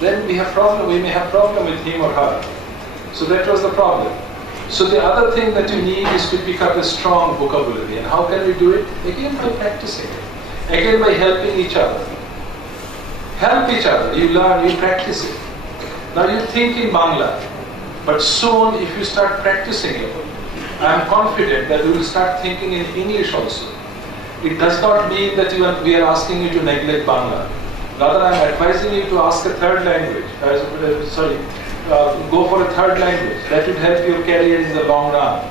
then we may have problem with him or her. So that was the problem. So the other thing that you need is to pick up a strong vocabulary. And how can we do it? Again, by practicing it. Again, by helping each other. Help each other. You learn, you practice it. Now you think in Bangla, but soon if you start practicing it, I am confident that you will start thinking in English also. It does not mean that we are asking you to neglect Bangla. Rather, I am advising you to ask a third language. Go for a third language. That would help your career in the long run.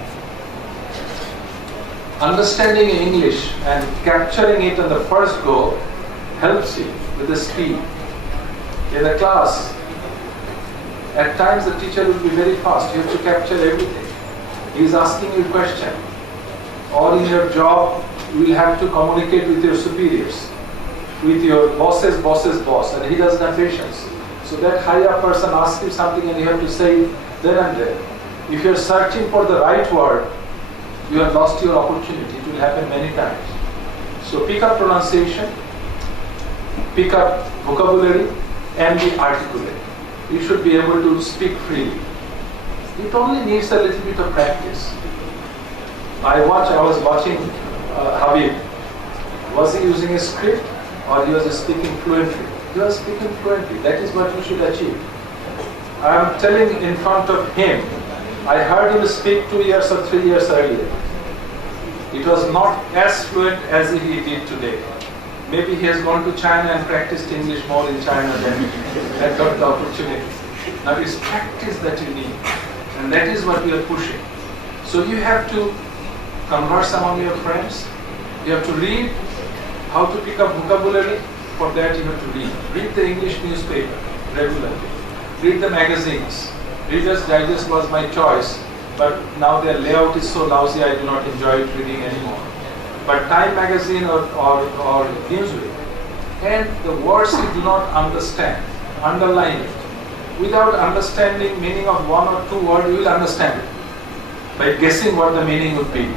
Understanding English and capturing it on the first go helps you with the speed. In the class, at times the teacher will be very fast. You have to capture everything. He is asking you a question. Or in your job, you will have to communicate with your superiors, with your boss's boss's boss, and he does not have patience. So that higher person asks you something and you have to say it then and there. If you are searching for the right word, you have lost your opportunity. It will happen many times. So pick up pronunciation, pick up vocabulary, and be articulate. You should be able to speak freely. It only needs a little bit of practice. I was watching Habib. Was he using a script or he was speaking fluently? He was speaking fluently. That is what you should achieve. I am telling in front of him, I heard him speak 2 years or 3 years earlier. It was not as fluent as he did today. Maybe he has gone to China and practiced English more in China than had got the opportunity. Now it's practice that you need. And that is what we are pushing. So you have to converse among your friends. You have to read how to pick up vocabulary. For that you have to read. Read the English newspaper regularly. Read the magazines. Reader's Digest was my choice, but now their layout is so lousy I do not enjoy reading anymore. But Time magazine or Newsweek, and the words you do not understand, underline it. Without understanding meaning of one or two words, you will understand it by guessing what the meaning would be.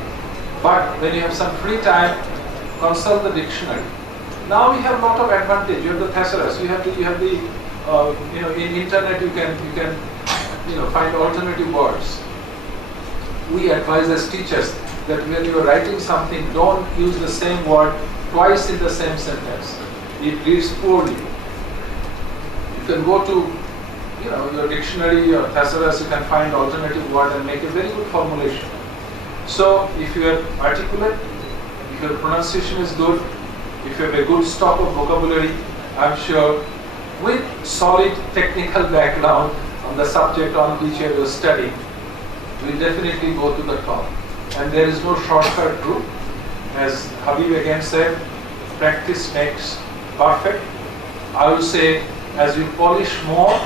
But when you have some free time, consult the dictionary. Now we have a lot of advantage. You have the thesaurus. You have the in internet you can find alternative words. We advise as teachers that when you are writing something, don't use the same word twice in the same sentence. It reads poorly. You can go to your dictionary or thesaurus. You can find alternative word and make a very good formulation. So if you are articulate, if your pronunciation is good, if you have a good stock of vocabulary, I'm sure with solid technical background on the subject on which you are studying, you will definitely go to the top. And there is no shortcut route. As Habib again said, practice makes perfect. I will say, as you polish more,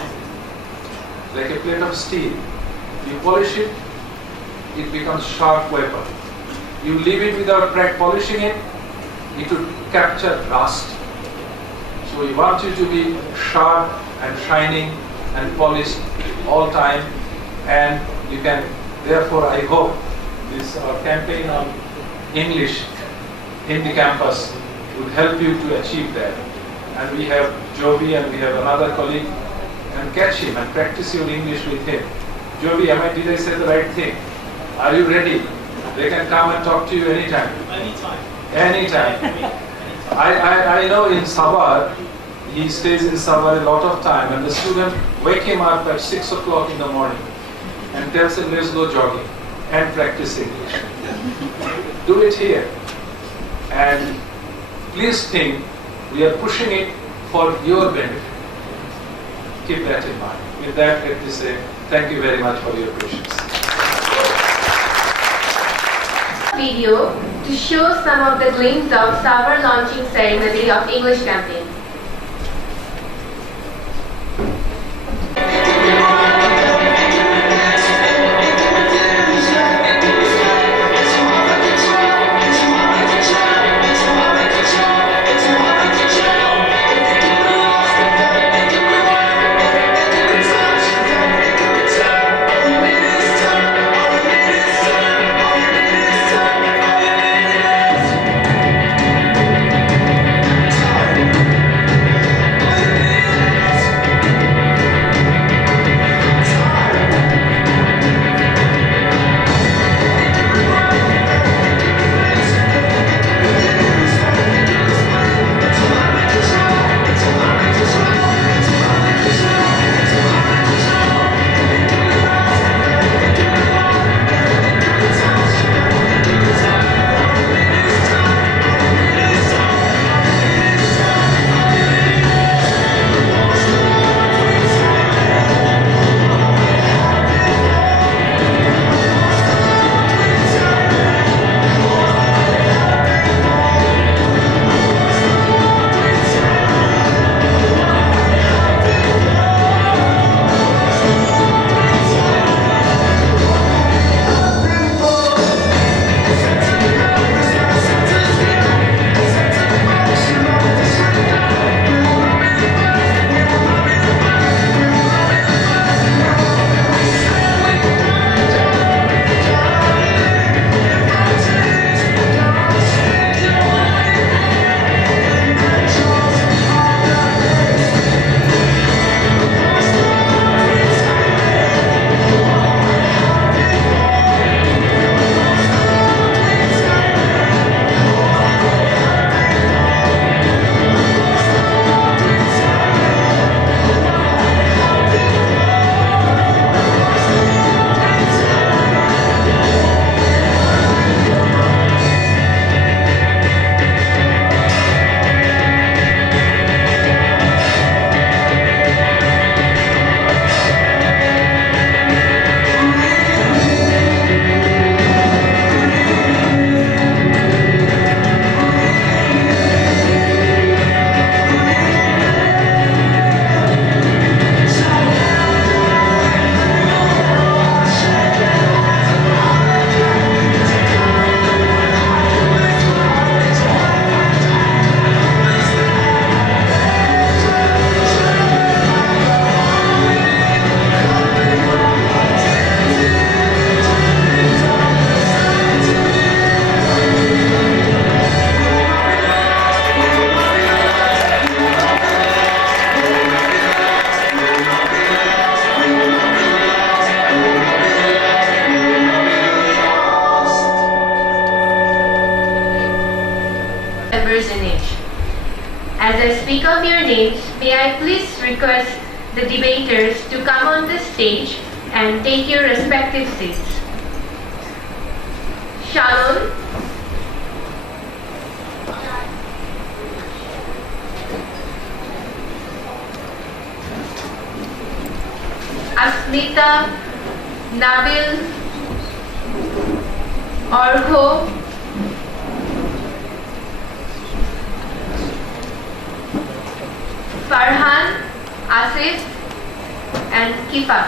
like a plate of steel, you polish it, it becomes sharp weapon. You leave it without polishing it, it will capture rust. So we want you to be sharp and shining and polished all time, and you can, therefore I hope this campaign on English in the campus will help you to achieve that. And we have Jovi and we have another colleague, and catch him and practice your English with him. Jovi, did I say the right thing? Are you ready? They can come and talk to you anytime. Anytime. I know in Savar, he stays in Savar a lot of time, and the student wake him up at 6 o'clock in the morning and tells him, let's go jogging and practice English. Do it here. And please think, we are pushing it for your benefit. Keep that in mind. With that, let me say thank you very much for your patience. Video to show some of the glimpse of Savar launching ceremony of English campaign. may I please request the debaters to come on the stage and take your respective seats. Shannon, Asmita, Nabil, Orgho, Farhan, Asif, and Kifa.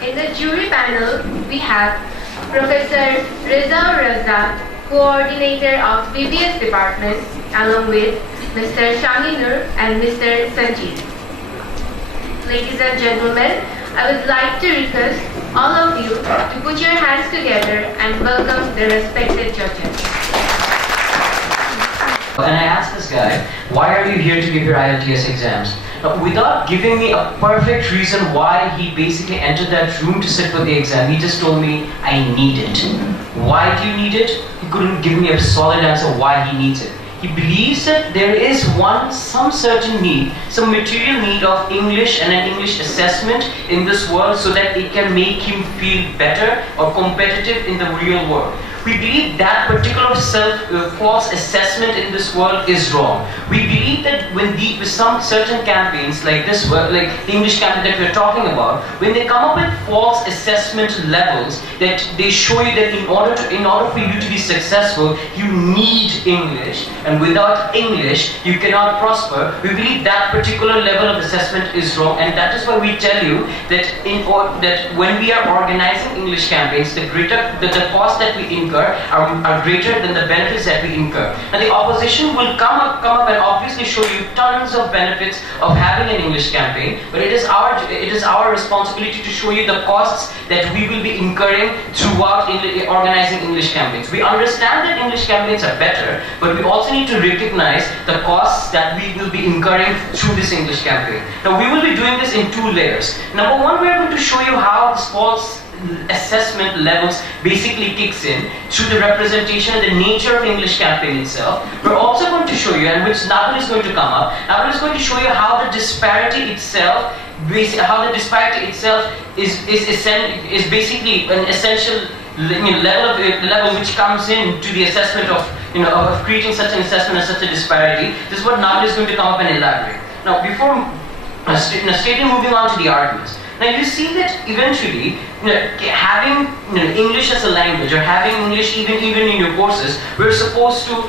In the jury panel, we have Professor Reza Raza, Coordinator of VBS Department, along with Mr. Shahinur and Mr. Sanjeev. Ladies and gentlemen, I would like to request all of you to put your hands together and welcome the respected judges. And I asked this guy, why are you here to give your IELTS exams? Now, without giving me a perfect reason why he basically entered that room to sit for the exam, he just told me, I need it. Why do you need it? He couldn't give me a solid answer why he needs it. He believes that there is some certain need, some material need of English and an English assessment in this world so that it can make him feel better or competitive in the real world. We believe that particular false assessment in this world is wrong. We believe that with some certain campaigns like this, like the English campaign that we're talking about, when they come up with false assessment levels, that they show you that in order for you to be successful, you need English, and without English, you cannot prosper. We believe that particular level of assessment is wrong, and that is why we tell you that that when we are organizing English campaigns, the cost that we incur are greater than the benefits that we incur. And the opposition will come up and obviously show you tons of benefits of having an English campaign, but it is our responsibility to show you the costs that we will be incurring throughout organizing English campaigns. We understand that English campaigns are better, but we also need to recognize the costs that we will be incurring through this English campaign. Now, we will be doing this in two layers. Number one, we are going to show you how this false assessment levels basically kicks in through the representation and the nature of English campaign itself. We're also going to show you, and which Nabil is going to come up, Nabil is going to show you how the disparity itself is basically an essential level which comes in to the assessment of creating such an assessment and such a disparity. This is what Nabil is going to come up and elaborate. Now, before straightly moving on to the arguments. Now you see that eventually, having English as a language, or having English even in your courses, we're supposed to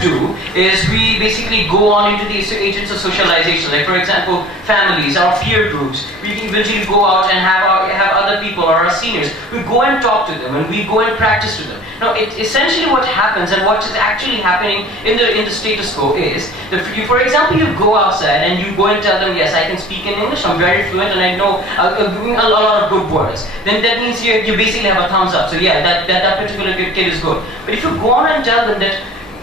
do is we basically go on into the agents of socialization. Like for example, families, our peer groups. We eventually go out and have other people or our seniors. We go and talk to them and we go and practice to them. Now, essentially what happens and what is actually happening in the status quo is that, for example, you go outside and you go and tell them, yes, I can speak in English, I'm very fluent and I know a lot of good words. Then that means you basically have a thumbs up. So yeah, that particular kid is good. But if you go on and tell them that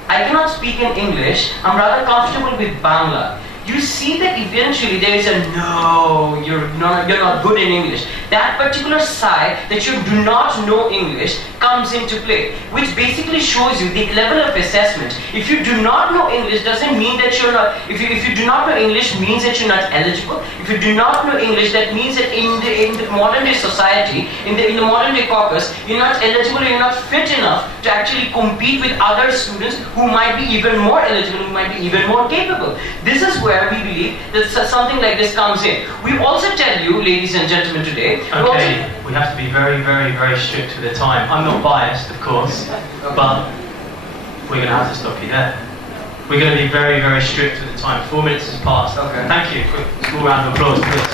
I cannot speak in English, I'm rather comfortable with Bangla, you see that eventually there is a no, you're not good in English. That particular side that you do not know English comes into play, which basically shows you the level of assessment. If you do not know English, doesn't mean that you're not. If you do not know English, means that you're not eligible. If you do not know English, that means that in the modern day society, in the modern day caucus, you're not eligible. You're not fit enough to actually compete with other students who might be even more eligible, who might be even more capable. This is where we believe that something like this comes in. We also tell you, ladies and gentlemen, today. Okay, we have to be very, very, very strict with the time. I'm not biased, of course, but we're going to have to stop you there. We're going to be very, very strict with the time. 4 minutes has passed. Okay. Thank you. Quick small round of applause, please.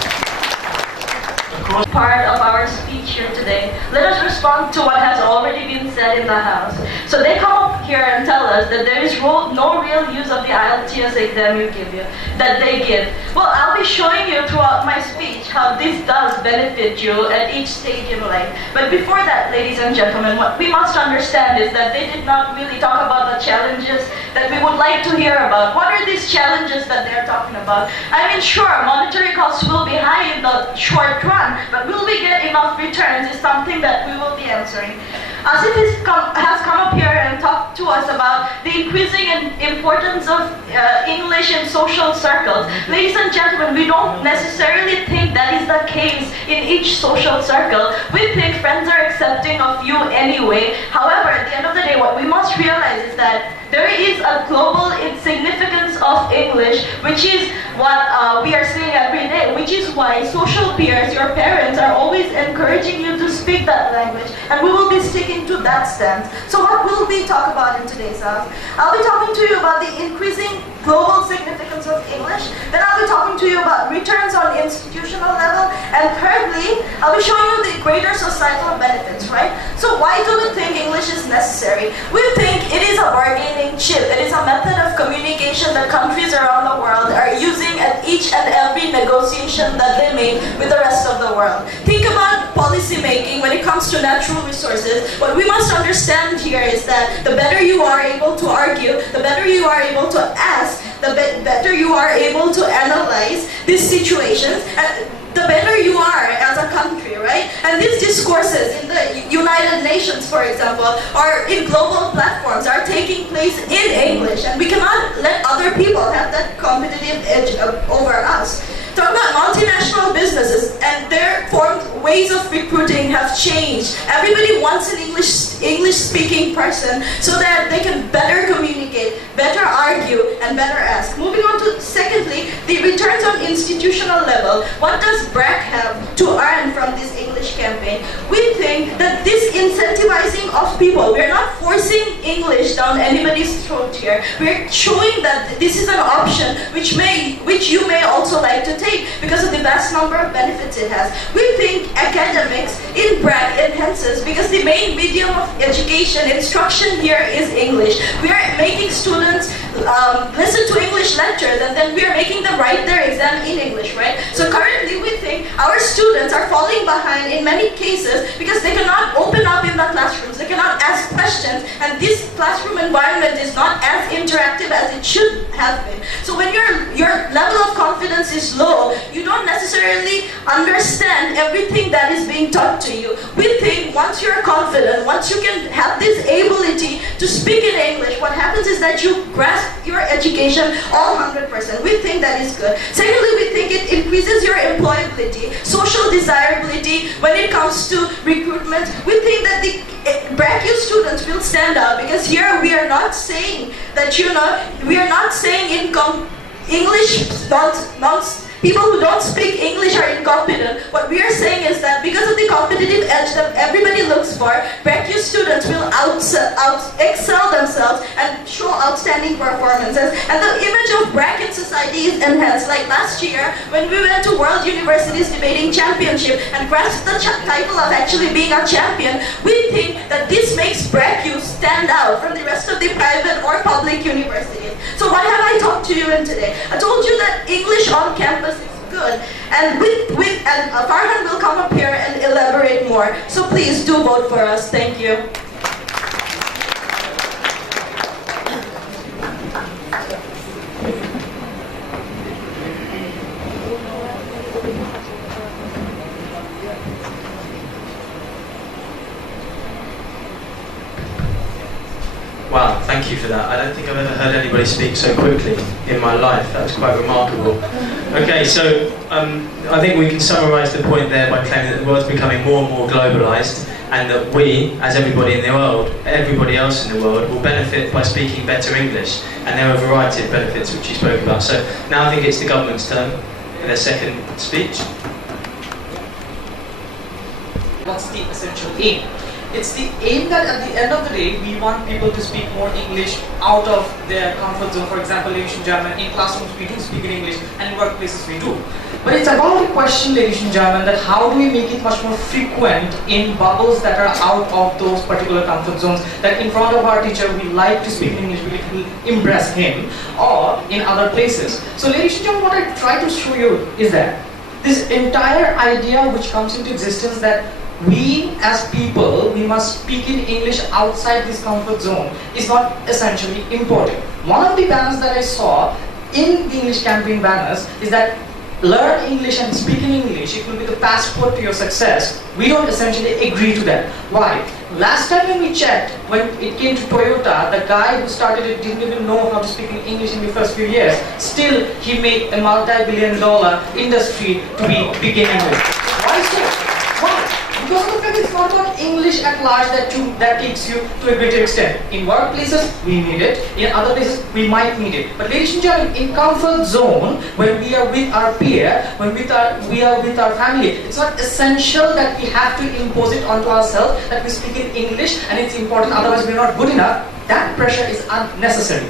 Part of our speech here today, let us respond to what has already already been said in the house. So they come up here and tell us that there is no real use of the IELTS exam that they give. Well, I'll be showing you throughout my speech how this does benefit you at each stage in life. But before that, ladies and gentlemen, what we must understand is that they did not really talk about the challenges that we would like to hear about. What are these challenges that they're talking about? I mean, sure, monetary costs will be high in the short run, but will we get enough returns is something that we will be answering. Asif has come up here and talked to us about the increasing importance of English in social circles. Ladies and gentlemen, we don't necessarily think that is the case in each social circle. We think friends are accepting of you anyway. However, at the end of the day, what we must realize is that there is a global significance of English, which is what we are seeing every day, which is why social peers, your parents, are always encouraging you to speak that language, and we will be sticking to that stance. So what will we talk about in today's house? I'll be talking to you about the increasing global significance of English, then I'll be talking to you about returns on institutional level, and thirdly, I'll be showing you the greater societal benefits, right? So why do we think English is necessary? We think it is a bargaining chip. It is a method of communication that countries around the world are using at each and every negotiation that they make with the rest of the world. Think about policy making when it comes to natural resources. What we must understand here is that the better you are able to argue, the better you are able to ask, the better you are able to analyze these situations, and the better you are as a country, right? And these discourses in the United Nations, for example, or in global platforms are taking place in English, and we cannot let other people have that competitive edge over us. Talk about multinational businesses and their ways of recruiting have changed. Everybody wants an English-speaking person so that they can better communicate, better argue, and better ask. Moving on to, secondly, the returns on institutional level. What does BRAC have to earn from this English campaign? We think that this incentivizing of people, we're not forcing English down anybody's throat here. We're showing that this is an option which you may also like to take because of the vast number of benefits it has. We think academics in BRAC enhances because the main medium of education, instruction here is English. We are making students listen to English lectures, and then we are making them write their exam in English, right? So currently we think our students are falling behind in many cases because they cannot open up in the classrooms, they cannot ask questions, and this classroom environment is not as interactive as it should have been. So when your level of confidence is low, you don't necessarily understand everything that is being taught to you. We think once you're confident, once you can have this ability to speak in English, what happens is that you grasp your education all 100%. We think that is good. Secondly, we think it increases your employability, social desirability when it comes to recruitment. We think that the BRACU students will stand out because here we are not saying that, we are not saying English, people who don't speak English are incompetent. What we are saying is that because of the competitive edge that everybody looks for, BRACU students will excel themselves and show outstanding performances. And the image of BRAC in society is enhanced. Like last year, when we went to World Universities Debating Championship and grasped the title of actually being a champion, we think that this makes BRACU stand out from the rest of the private or public universities. So what have I talked to you in today? I told you that English on campus is good, and Farhan will come up here and elaborate more. So please do vote for us. Thank you. Wow, thank you for that. I don't think I've ever heard anybody speak so quickly in my life. That was quite remarkable. Okay, so I think we can summarise the point there by claiming that the world's becoming more and more globalised, and that we, as everybody in the world, everybody else in the world, will benefit by speaking better English. And there are a variety of benefits which you spoke about. So now I think it's the government's turn for their second speech. What's the essential aim? It's the aim that at the end of the day, we want people to speak more English out of their comfort zone. For example, English and German. In classrooms, we do speak in English, and in workplaces, we do. But it's about a question, ladies and gentlemen, that how do we make it much more frequent in bubbles that are out of those particular comfort zones, that in front of our teacher we like to speak in English because it will impress him, or in other places. So ladies and gentlemen, what I try to show you is that this entire idea which comes into existence that we as people, we must speak in English outside this comfort zone is not essentially important. One of the banners that I saw in the English campaign banners is that learn English and speak in English, it will be the passport to your success. We don't essentially agree to that. Why? Last time when we checked, when it came to Toyota, the guy who started it didn't even know how to speak in English in the first few years. Still, he made a multi-billion-dollar industry to be beginning with. Why so? Why? Because of the fact it's not about English at large that takes you to a greater extent. In workplaces, we need it. In other places, we might need it. But ladies and gentlemen, in comfort zone, when we are with our peer, when we are with our family, it's not essential that we have to impose it onto ourselves that we speak in English and it's important, otherwise we're not good enough. That pressure is unnecessary.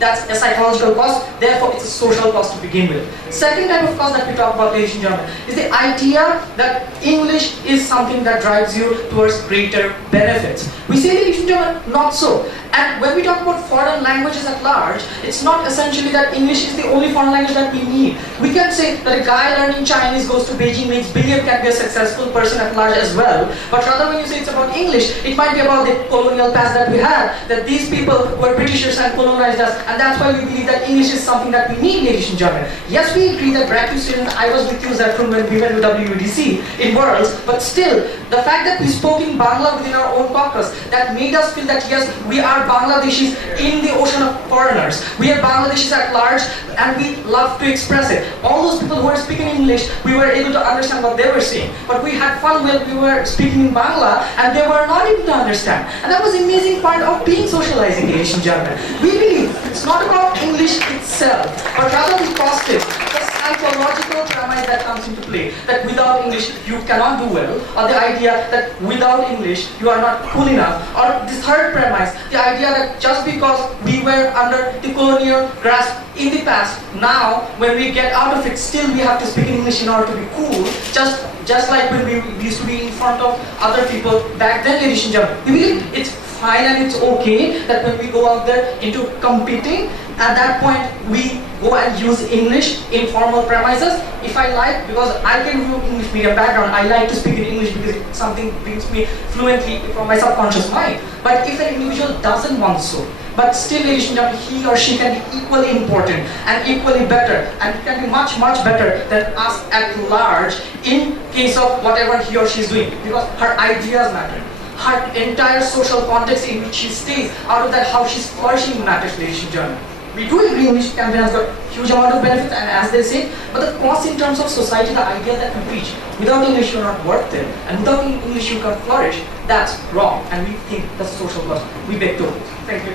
That's a psychological cost, therefore it's a social cost to begin with. Second type of cost that we talk about, ladies and gentlemen, is the idea that English is something that drives you towards greater benefits. We say, ladies and gentlemen, not so. And when we talk about foreign languages at large, it's not essentially that English is the only foreign language that we need. We can say that a guy learning Chinese goes to Beijing, makes billion, can be a successful person at large as well. But rather when you say it's about English, it might be about the colonial past that we had, that these people were Britishers and colonized us, and that's why we believe that English is something that we need, ladies and gentlemen. Yes, we agree that BRACU students, I was with you Zafrun when we went to WUDC in Worlds, but still, the fact that we spoke in Bangla within our own caucus, that made us feel that yes, we are Bangladeshis in the ocean of foreigners. We are Bangladeshis at large and we love to express it. All those people who were speaking English, we were able to understand what they were saying. But we had fun when we were speaking in Bangla and they were not able to understand. And that was the amazing part of being socializing, ladies and gentlemen. We believe it's not about English itself, but rather the positive, the psychological premise that comes into play, that without English you cannot do well, or the idea that without English you are not cool enough, or the third premise, the idea that just because we were under the colonial grasp in the past, now when we get out of it, still we have to speak in English in order to be cool, just like when we used to be in front of other people back then, ladies and gentlemen. We believe it's fine and it's okay that when we go out there into competing, at that point we go and use English in formal premises. If I like, because I came from English medium background, I like to speak in English because it's something brings me fluently from my subconscious mind. But if an individual doesn't want so, but still, ladies and gentlemen, he or she can be equally important and equally better, and can be much, much better than us at large in case of whatever he or she is doing, because her ideas matter. Her entire social context in which she stays, out of that how she's flourishing matters, ladies and gentlemen. We do agree English campaign has got huge amount of benefits, and as they say, but the cost in terms of society, the idea that we preach, without English you're not worth it, and without English you can't flourish, that's wrong, and we think that's social cost. We beg to. Thank you.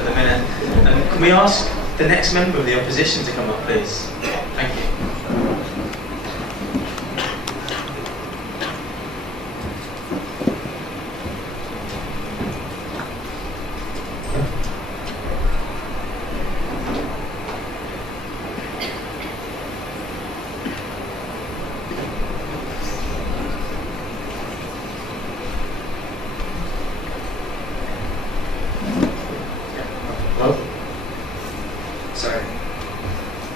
In a minute. And can we ask the next member of the opposition to come up, please? Thank you.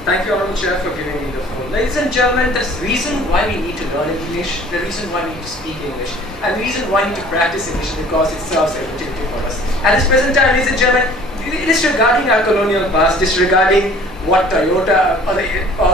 Thank you, Honorable Chair, for giving me the floor. Ladies and gentlemen, the reason why we need to learn English, the reason why we need to speak English, and the reason why we need to practice English is because it serves a utility for us. At this present time, ladies and gentlemen, disregarding our colonial past, disregarding what Toyota or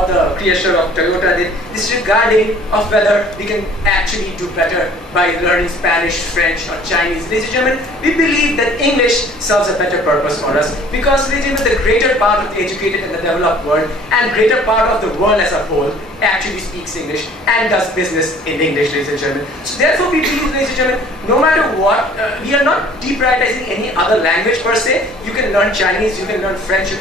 the creator of Toyota did, disregarding of whether we can actually do better by learning Spanish, French or Chinese. Ladies and gentlemen, we believe that English serves a better purpose for us, because ladies and gentlemen, the greater part of the educated in the developed world and greater part of the world as a whole actually speaks English and does business in English, ladies and gentlemen. So therefore we believe, ladies and gentlemen, no matter what, we are not deprioritizing any other language per se. You can learn Chinese, you can learn French, you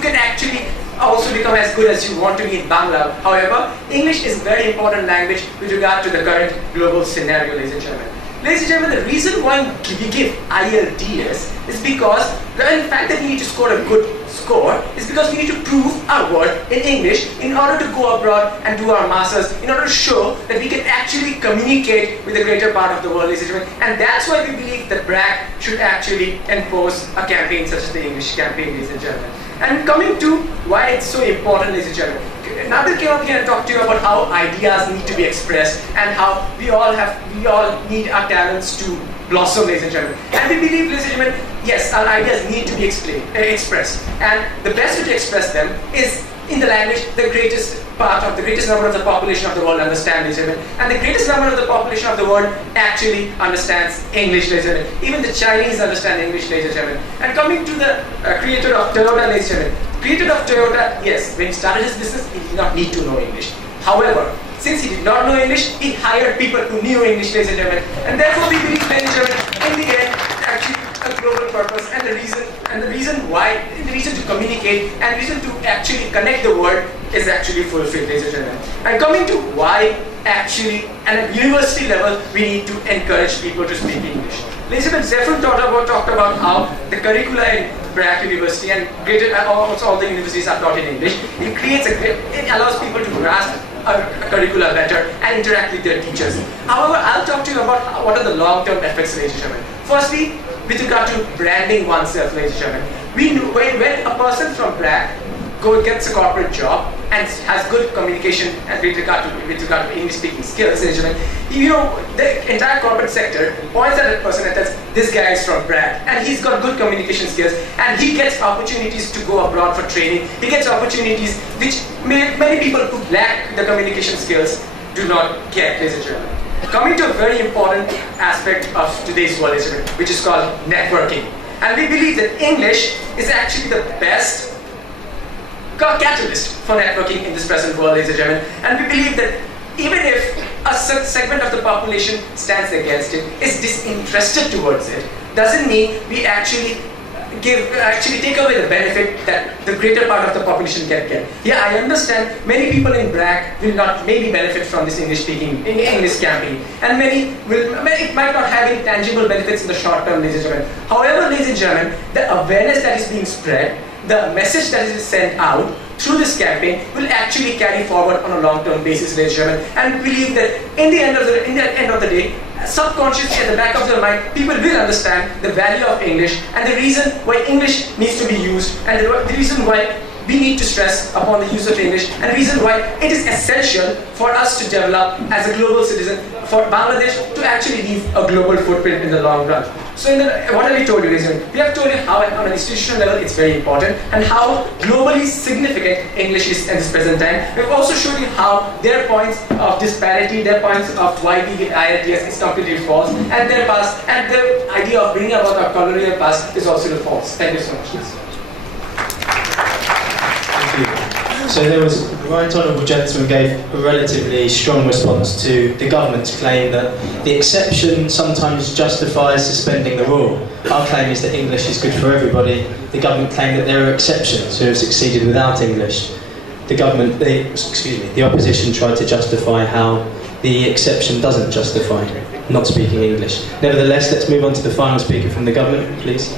can actually also become as good as you want to be in Bangla. However, English is a very important language with regard to the current global scenario, ladies and gentlemen. Ladies and gentlemen, the reason why we give IELTS is because the fact that we need to score a good score is because we need to prove our worth in English in order to go abroad and do our masters, in order to show that we can actually communicate with the greater part of the world, ladies and gentlemen. And that's why we believe that BRAC should actually enforce a campaign such as the English campaign, ladies and gentlemen. And coming to why it's so important, ladies and gentlemen. Nabil came up here and talked to you about how ideas need to be expressed and how we all need our talents to blossom, ladies and gentlemen. And we believe, ladies and gentlemen, yes, our ideas need to be expressed. And the best way to express them is in the language the greatest number of the population of the world understands, ladies and gentlemen. And the greatest number of the population of the world actually understands English, ladies and gentlemen. Even the Chinese understand English, ladies and gentlemen. And coming to the creator of Toyota, ladies and gentlemen. Creator of Toyota, yes, when he started his business, he did not need to know English. However, since he did not know English, he hired people who knew English, ladies and gentlemen. And therefore we believe, ladies and gentlemen, in the end, actually a global purpose and the reason to communicate and the reason to actually connect the world is actually fulfilled, ladies and gentlemen. And coming to why actually at a university level we need to encourage people to speak English. Ladies and gentlemen, Zephyr talked about how the curricula in BRAC University and almost all the universities are taught in English. It allows people to grasp a curricula better and interact with their teachers. However, I'll talk to you about what are the long-term effects, ladies and gentlemen. Firstly, with regard to branding oneself, ladies and gentlemen. We know when a person from BRAC gets a corporate job and has good communication and with regard to English speaking skills, ladies and gentlemen, you know, the entire corporate sector points at a person and says, this guy is from BRAC and he's got good communication skills and he gets opportunities to go abroad for training. He gets opportunities which many people who lack the communication skills do not get, ladies and gentlemen. Coming to a very important aspect of today's world, ladies and gentlemen, which is called networking. And we believe that English is actually the best catalyst for networking in this present world, ladies and gentlemen. And we believe that even if a certain segment of the population stands against it, is disinterested towards it, doesn't mean we actually take away the benefit that the greater part of the population can get. Yeah, I understand many people in BRAC will not maybe benefit from this English campaign, and it might not have any tangible benefits in the short term, ladies and gentlemen. However, ladies and gentlemen, the awareness that is being spread, the message that is sent out through this campaign will actually carry forward on a long-term basis, ladies and gentlemen. And we believe that in the end of the day, subconsciously at the back of their mind, people will understand the value of English and the reason why English needs to be used and the reason why we need to stress upon the use of English and the reason why it is essential for us to develop as a global citizen for Bangladesh to actually leave a global footprint in the long run. So what have we told you, ladies and gentlemen? We have told you how on an institutional level it's very important and how globally significant English is at this present time. We've also shown you how their points of disparity, their points of why we get IELTS is completely false, and their past, and the idea of bringing about our colonial past is also false. Thank you so much. So the Right Honourable Gentleman gave a relatively strong response to the government's claim that the exception sometimes justifies suspending the rule. Our claim is that English is good for everybody. The government claimed that there are exceptions who have succeeded without English. The opposition tried to justify how the exception doesn't justify not speaking English. Nevertheless, let's move on to the final speaker from the government, please.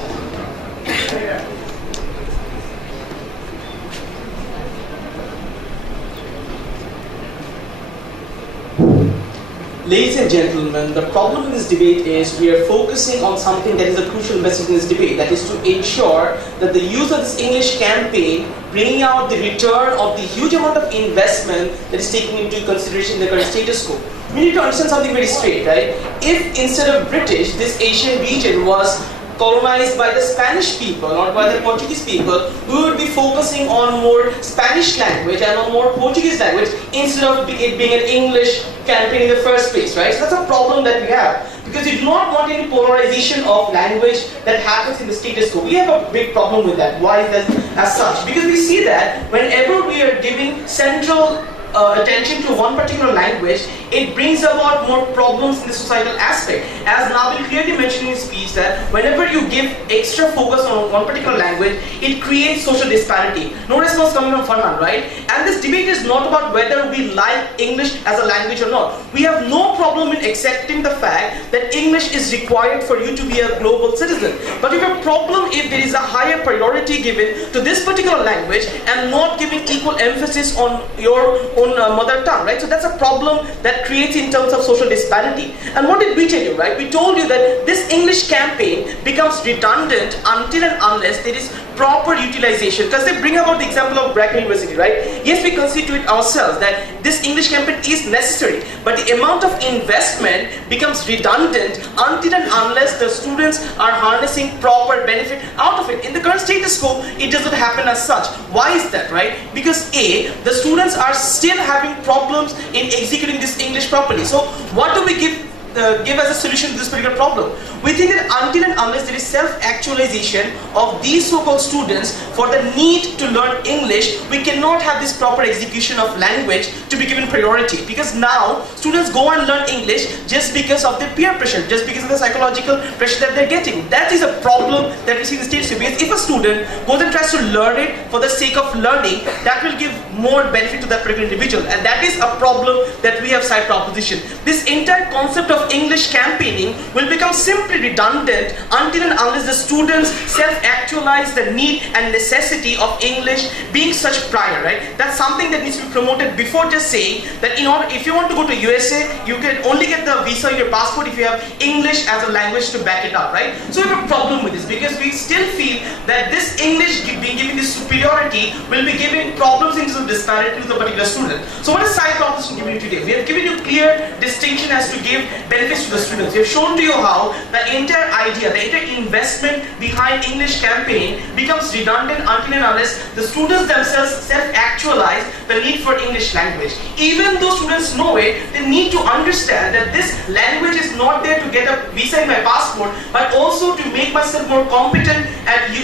Ladies and gentlemen, the problem in this debate is we are focusing on something that is a crucial message in this debate, that is to ensure that the use of this English campaign, bringing out the return of the huge amount of investment that is taken into consideration in the current status quo. We need to understand something very straight, right? If instead of British, this Asian region was colonized by the Spanish people or by the Portuguese people, we would be focusing on more Spanish language and on more Portuguese language instead of it being an English campaign in the first place, right? So that's a problem that we have, because we do not want any polarization of language that happens in the status quo. We have a big problem with that. Why is that as such? Because we see that whenever we are giving central attention to one particular language, it brings about more problems in the societal aspect. As Nabil clearly mentioned in his speech, that whenever you give extra focus on one particular language, it creates social disparity. No response coming from Farhan, right? And this debate is not about whether we like English as a language or not. We have no problem in accepting the fact that English is required for you to be a global citizen. But we have a problem if there is a higher priority given to this particular language and not giving equal emphasis on your own mother tongue, right? So that's a problem that creates in terms of social disparity. And what did we tell you, right? We told you that this English campaign becomes redundant until and unless there is proper utilization, because they bring about the example of BRAC University, right? Yes, we concede to it ourselves that this English campaign is necessary, but the amount of investment becomes redundant until and unless the students are harnessing proper benefit out of it. In the current status quo, it doesn't happen as such. Why is that, right? Because A, the students are still having problems in executing this English properly. So what do we give as a solution to this particular problem? We think that until and unless there is self-actualization of these so-called students for the need to learn English, we cannot have this proper execution of language to be given priority. Because now, students go and learn English just because of their peer pressure, just because of the psychological pressure that they're getting. That is a problem that we see in the state. Because if a student goes and tries to learn it for the sake of learning, that will give more benefit to that particular individual. And that is a problem that we have side proposition. This entire concept of English campaigning will become simply redundant until and unless the students self-actualize the need and necessity of English being such prior, right? That's something that needs to be promoted before just saying that in order, if you want to go to USA, you can only get the visa in your passport if you have English as a language to back it up, right? So we have a problem with this because we still feel that this English being given this superiority will be giving problems into the disparity to the particular student. So what is side proposition given you today? We have given you clear distinction as to give benefits to the students. We have shown to you how the entire idea, the entire investment behind English campaign becomes redundant until and unless the students themselves self-actualize the need for English language. Even though students know it, they need to understand that this language is not there to get a visa in my passport, but also to make myself more competent and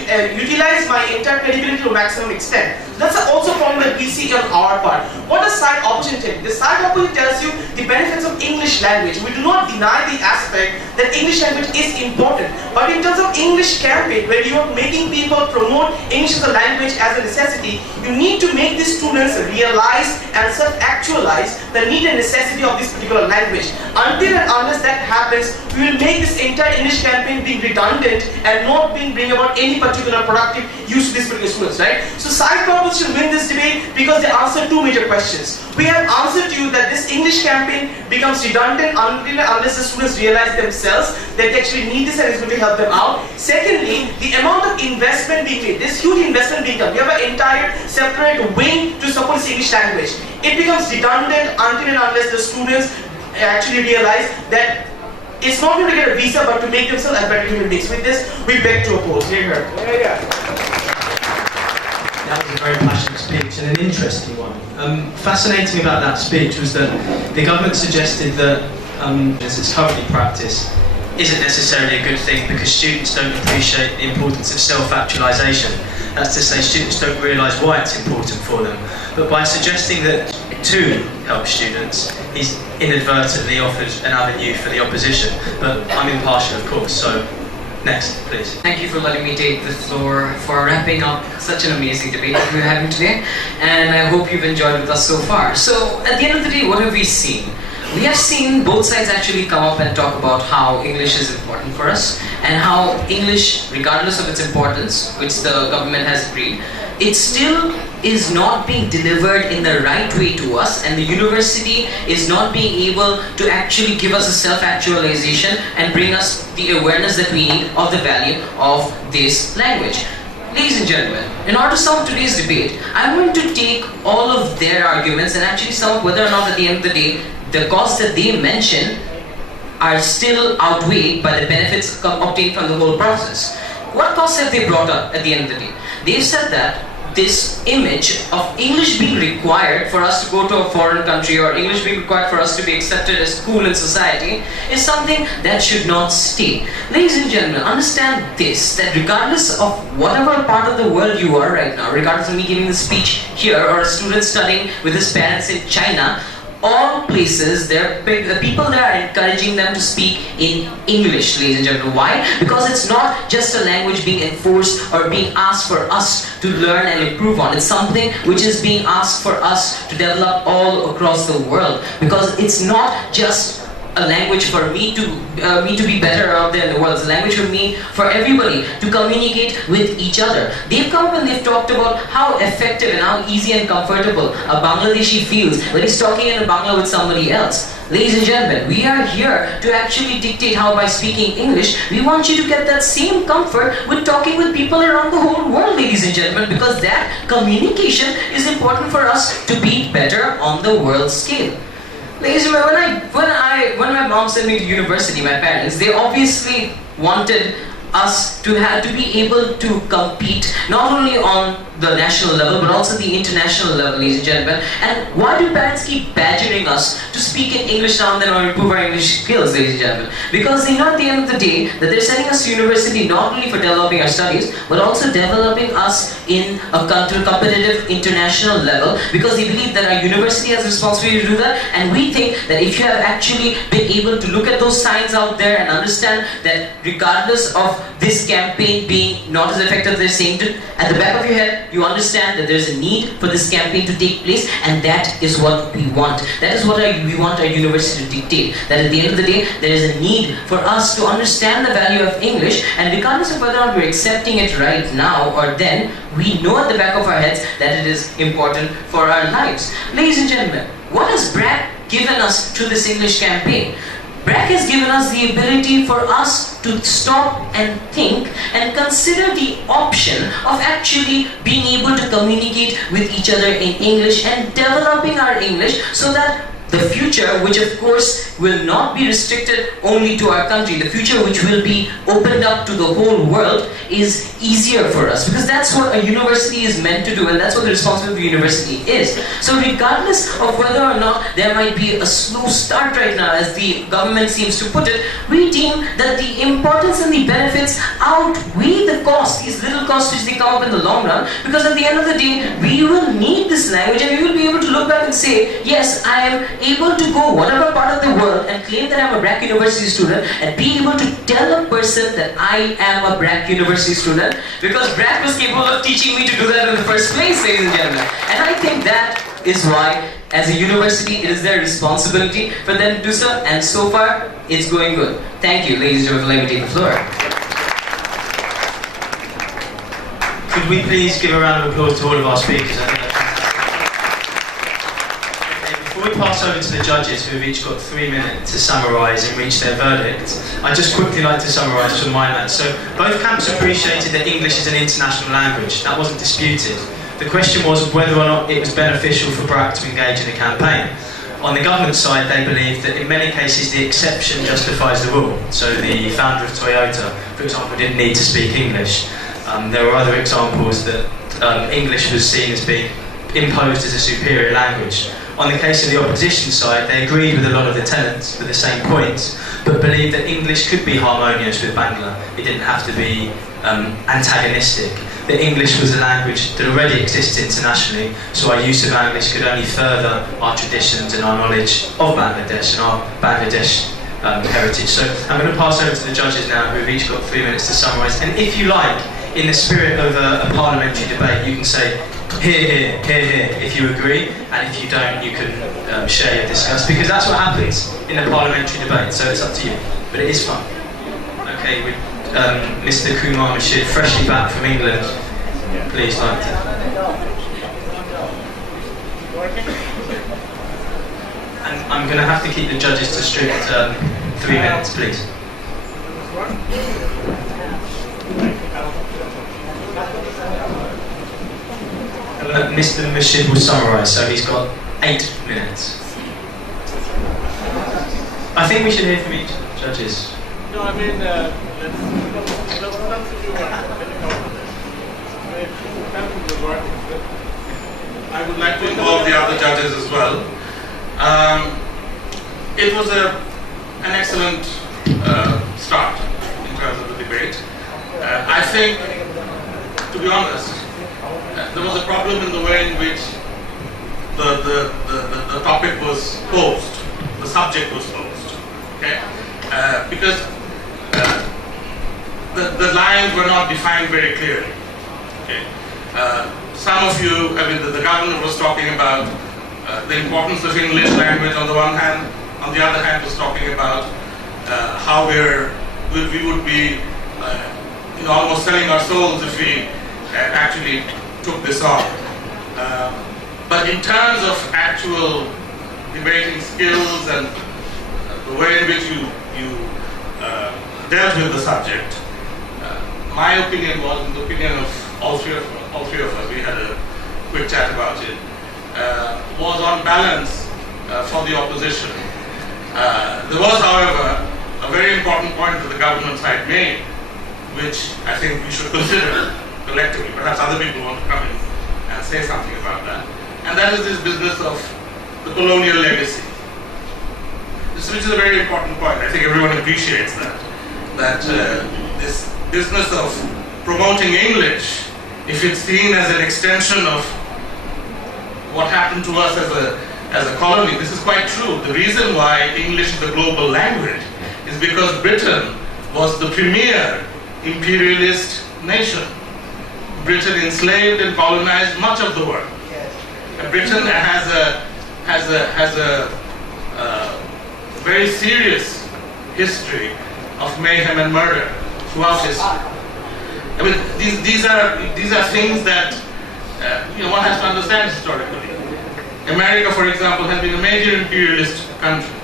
utilize my entire credibility to a maximum extent. That's also a problem that we see on our part. What does side opposition tell you? The side opposition tells you the benefits of English language. We do not deny the aspect that English language is important. But in terms of English campaign, where you are making people promote English as a language as a necessity, you need to make these students realize and self-actualize the need and necessity of this particular language. Until and unless that happens, we will make this entire English campaign being redundant and not bring about any particular productive use to these particular students, right? So side proposition win this debate because they answer two major questions. We have answered to you that this English campaign becomes redundant until and unless the students realize themselves that they actually need this and it's going to help them out. Secondly, the amount of investment being made, this huge investment being done, we have an entire separate wing to support this English language. It becomes redundant until and unless the students actually realize that it's not going to get a visa but to make themselves as better human beings. With this, we beg to oppose. Here. That was a very passionate speech and an interesting one. Fascinating about that speech was that the government suggested that, as it's currently practiced, isn't necessarily a good thing because students don't appreciate the importance of self-actualization. That's to say, students don't realise why it's important for them. But by suggesting that to help students, he's inadvertently offered an avenue for the opposition. But I'm impartial, of course, so next, please. Thank you for letting me take the floor for wrapping up such an amazing debate that we're having today. And I hope you've enjoyed with us so far. So, at the end of the day, what have we seen? We have seen both sides actually come up and talk about how English is important for us and how English, regardless of its importance, which the government has agreed, it still is not being delivered in the right way to us, and the university is not being able to actually give us a self-actualization and bring us the awareness that we need of the value of this language. Ladies and gentlemen, in order to sum up today's debate, I'm going to take all of their arguments and actually sum up whether or not at the end of the day, the costs that they mention are still outweighed by the benefits obtained from the whole process. What costs have they brought up at the end of the day? They've said that this image of English being required for us to go to a foreign country, or English being required for us to be accepted as cool in society, is something that should not stay. Ladies and gentlemen, understand this, that regardless of whatever part of the world you are right now, regardless of me giving the speech here or a student studying with his parents in China, all places, the people there are encouraging them to speak in English, ladies and gentlemen. Why? Because it's not just a language being enforced or being asked for us to learn and improve on. It's something which is being asked for us to develop all across the world. Because it's not just a language for me to be better out there in the world. It's a language for me, for everybody, to communicate with each other. They've come up and they've talked about how effective and how easy and comfortable a Bangladeshi feels when he's talking in Bangla with somebody else. Ladies and gentlemen, we are here to actually dictate how by speaking English, we want you to get that same comfort with talking with people around the whole world, ladies and gentlemen, because that communication is important for us to be better on the world scale. Ladies and gentlemen, when my mom sent me to university, my parents, they obviously wanted us to be able to compete not only on the national level but also the international level, ladies and gentlemen. And why do parents keep badgering us to speak in English now and then or improve our English skills, ladies and gentlemen? Because they know at the end of the day that they're sending us to university not only for developing our studies but also developing us in a competitive international level, because they believe that our university has a responsibility to do that. And we think that if you have actually been able to look at those signs out there and understand that regardless of this campaign being not as effective as they're saying to, at the back of your head, you understand that there's a need for this campaign to take place, and that is what we want. That is what we want our university to dictate. That at the end of the day, there is a need for us to understand the value of English, and regardless of whether or not we're accepting it right now or then, we know at the back of our heads that it is important for our lives. Ladies and gentlemen, what has BRAC given us through this English campaign? BRAC has given us the ability for us to stop and think and consider the option of actually being able to communicate with each other in English and developing our English so that the future, which of course will not be restricted only to our country, the future which will be opened up to the whole world, is easier for us, because that's what a university is meant to do, and that's what the responsibility of the university is. So regardless of whether or not there might be a slow start right now, as the government seems to put it, we deem that the importance and the benefits outweigh the cost, these little costs which they come up in the long run, because at the end of the day, we will need this language, and we will be able to look back and say, yes, I am able to go whatever part of the world and claim that I am a BRAC University student, and be able to tell a person that I am a BRAC University student, because BRAC was capable of teaching me to do that in the first place, ladies and gentlemen. And I think that is why, as a university, it is their responsibility for them to do so, and so far, it's going good. Thank you, ladies and gentlemen, for letting me take the floor. Could we please give a round of applause to all of our speakers? Before we pass over to the judges, who have each got 3 minutes to summarise and reach their verdict, I'd just quickly like to summarise from my end. So, both camps appreciated that English is an international language. That wasn't disputed. The question was whether or not it was beneficial for BRAC to engage in a campaign. On the government side, they believed that in many cases the exception justifies the rule. So the founder of Toyota, for example, didn't need to speak English. There were other examples that English was seen as being imposed as a superior language. On the case of the opposition side, they agreed with a lot of the tenets with the same points, but believed that English could be harmonious with Bangla. It didn't have to be antagonistic. That English was a language that already exists internationally, so our use of English could only further our traditions and our knowledge of Bangladesh and our Bangladesh heritage. So I'm going to pass over to the judges now, who have each got 3 minutes to summarise. And if you like, in the spirit of a parliamentary debate, you can say, hear, hear, hear, hear, if you agree, and if you don't, you can share your disgust, because that's what happens in a parliamentary debate, so it's up to you. But it is fun. Okay, with Mr. Kumar Mashid, freshly back from England, please, like to. And I'm going to have to keep the judges to strict 3 minutes, please. Mr. Mashid will summarise, so he's got 8 minutes. I think we should hear from each judges. No, I mean, let's come to you when it comes to the work. I would like to involve the other judges as well. It was an excellent start in terms of the debate. I think, to be honest, there was a problem in the way in which the topic was posed, the subject was posed. Okay, because the lines were not defined very clearly. Okay, some of you, I mean, the governor was talking about the importance of English language on the one hand. On the other hand, was talking about how we would be almost selling our souls if we actually took this on. But in terms of actual debating skills and the way in which you dealt with the subject, my opinion was, in the opinion of all three of us, we had a quick chat about it, was on balance for the opposition. There was, however, a very important point that the government side made, which I think we should consider collectively. Perhaps other people want to come in and say something about that. And that is this business of the colonial legacy. Which is a very important point. I think everyone appreciates that. That this business of promoting English, if it's seen as an extension of what happened to us as a colony, this is quite true. The reason why English is a global language is because Britain was the premier imperialist nation. Britain enslaved and colonized much of the world. And Britain has a very serious history of mayhem and murder throughout history. I mean, these are things that one has to understand historically. America, for example, has been a major imperialist country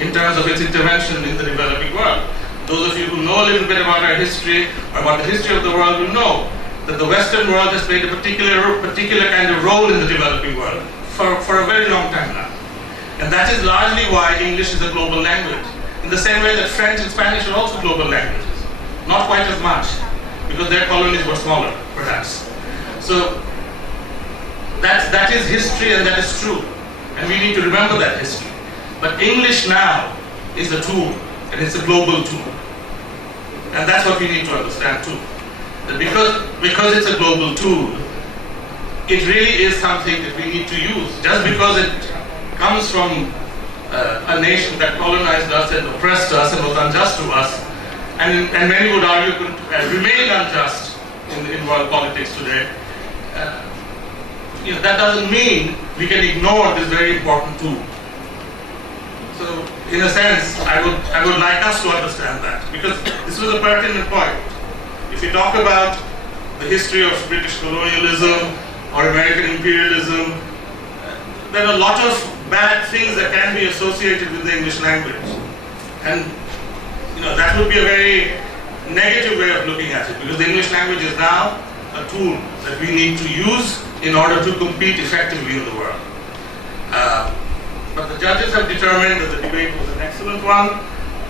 in terms of its intervention in the developing world. Those of you who know a little bit about our history or about the history of the world will know that the Western world has played a particular kind of role in the developing world for a very long time now. And that is largely why English is a global language. In the same way that French and Spanish are also global languages. Not quite as much, because their colonies were smaller, perhaps. So that is history, and that is true. And we need to remember that history. But English now is a tool, and it's a global tool. And that's what we need to understand too. That because it's a global tool, it really is something that we need to use. Just because it comes from a nation that colonized us and oppressed us and was unjust to us, and many would argue could remain unjust in world politics today, that doesn't mean we can ignore this very important tool. So, in a sense, I would like us to understand that, because this was a pertinent point. If you talk about the history of British colonialism or American imperialism, there are a lot of bad things that can be associated with the English language. And that would be a very negative way of looking at it, because the English language is now a tool that we need to use in order to compete effectively in the world. But the judges have determined that the debate was an excellent one,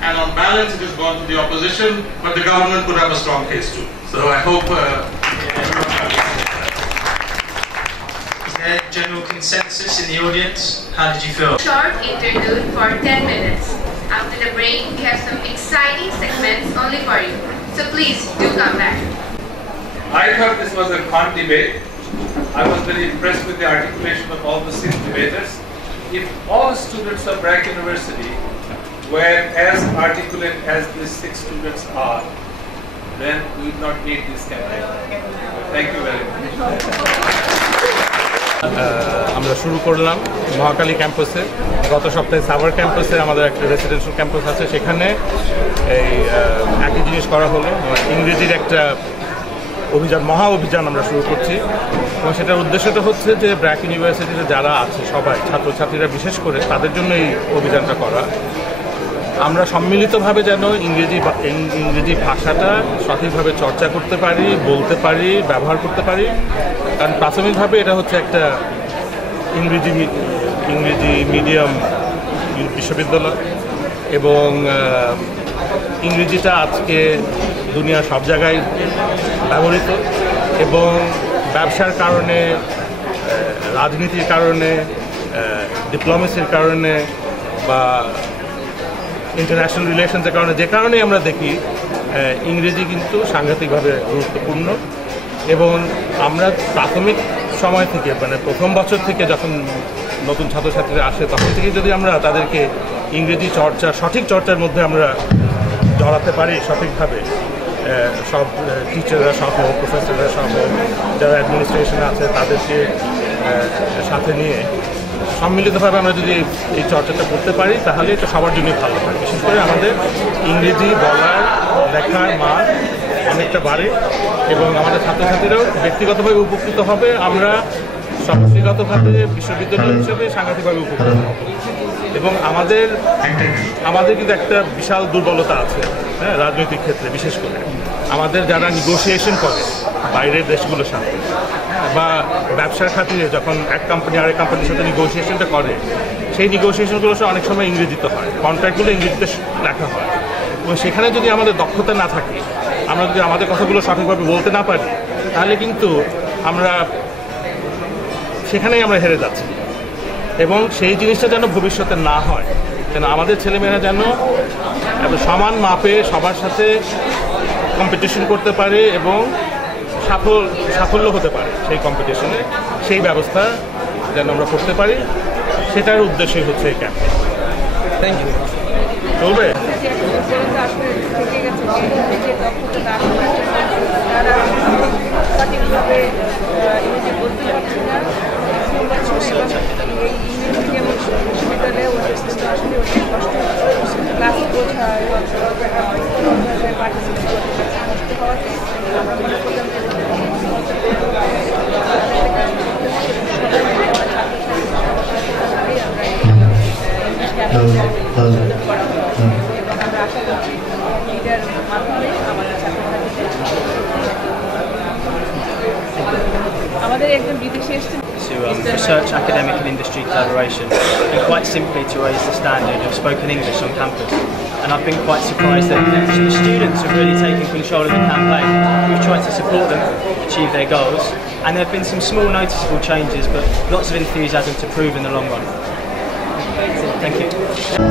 and on balance it has gone to the opposition, but the government could have a strong case too. So I hope Is there general consensus in the audience? How did you feel? Short interlude for 10 minutes. After the break, we have some exciting segments only for you. So please, do come back. I thought this was a fun debate. I was very impressed with the articulation of all the 6 debaters. If all students of BRAC University were as articulate as these 6 students are, then we would not need this campaign. Thank you very much. আমরা শুরু করলাম মহাকালী ক্যাম্পাসে। গত সপ্তাহে সাভার ক্যাম্পাসে আমাদের একটা residential campus আছে, সেখানে এই একই জিনিস করা হলো। ইংরেজির একটা মহা অভিযান আমরা শুরু করছি, এবং সেটার উদ্দেশ্যটা হচ্ছে যে ব্র্যাক ইউনিভার্সিটিতে যারা আছে সবাই, ছাত্রছাত্রীরা বিশেষ করে, তাদের জন্য এই অভিযানটা করা। আমরা সম্মিলিতভাবে যেন ইংরেজি ভাষাটা সঠিকভাবে চর্চা করতে পারি, বলতে পারি, ব্যবহার করতে পারি। কারণ প্রাথমিকভাবে এটা হচ্ছে একটা ইংরেজি মিডিয়াম বিশ্ববিদ্যালয়, এবং ইংরেজিটা আজকে দুনিয়ার সব জায়গায় ব্যবহৃত, এবং ব্যবসার কারণে, রাজনীতির কারণে, ডিপ্লোমেসির কারণে বা ইন্টারন্যাশনাল রিলেশনসের কারণে, যে কারণেই আমরা দেখি ইংরেজি কিন্তু সাংঘাতিকভাবে গুরুত্বপূর্ণ। এবং আমরা প্রাথমিক সময় থেকে মানে প্রথম বছর থেকে যখন নতুন ছাত্রছাত্রীরা আসে তখন থেকে যদি আমরা তাদেরকে ইংরেজি চর্চা, সঠিক চর্চার মধ্যে আমরা জড়াতে পারি সঠিকভাবে, সব টিচাররা সহ, প্রফেসররা সহ, যারা অ্যাডমিনিস্ট্রেশনে আছে তাদেরকে সাথে নিয়ে সম্মিলিতভাবে আমরা যদি এই চর্চাটা করতে পারি তাহলে এটা সবার জন্যই ভালো হয়। বিশেষ করে আমাদের ইংরেজি বলার, লেখার মান অনেকটা বাড়ে এবং আমাদের ছাত্রছাত্রীরাও ব্যক্তিগতভাবে উপকৃত হবে, আমরা সমষ্টিগতভাবে বিশ্ববিদ্যালয় হিসেবে সাংঘাতিকভাবে উপকৃত হব। এবং আমাদের কিন্তু একটা বিশাল দুর্বলতা আছে, হ্যাঁ, রাজনৈতিক ক্ষেত্রে বিশেষ করে আমাদের যারা নেগোসিয়েশন করে বাইরের দেশগুলোর সাথে বা ব্যবসার খাতিরে যখন এক কোম্পানি আরেক কোম্পানির সাথে নেগোসিয়েশনটা করে, সেই নেগোসিয়েশনগুলো অনেক সময় ইংরেজিতে হয়, কন্ট্রাক্টগুলো ইংরেজিতে লেখা হয়। এবং সেখানে যদি আমাদের দক্ষতা না থাকে, আমরা যদি আমাদের কথাগুলো সঠিকভাবে বলতে না পারি, তাহলে কিন্তু আমরা সেখানেই আমরা হেরে যাচ্ছি। এবং সেই জিনিসটা যেন ভবিষ্যতে না হয়, যেন আমাদের ছেলেমেয়েরা যেন সমান মাপে সবার সাথে কম্পিটিশন করতে পারে এবং সাফল্য হতে পারে সেই কম্পিটিশনে, সেই ব্যবস্থা যেন আমরা করতে পারি, সেটার উদ্দেশ্যই হচ্ছে এই ক্যাম্পেইন। Thank you. চলবে? To research, academic and industry collaboration, and quite simply to raise the standard of spoken English on campus. And I've been quite surprised that the students have really taken control of the campaign. We've tried to support them achieve their goals, and there have been some small noticeable changes, but lots of enthusiasm to prove in the long run. Thank you.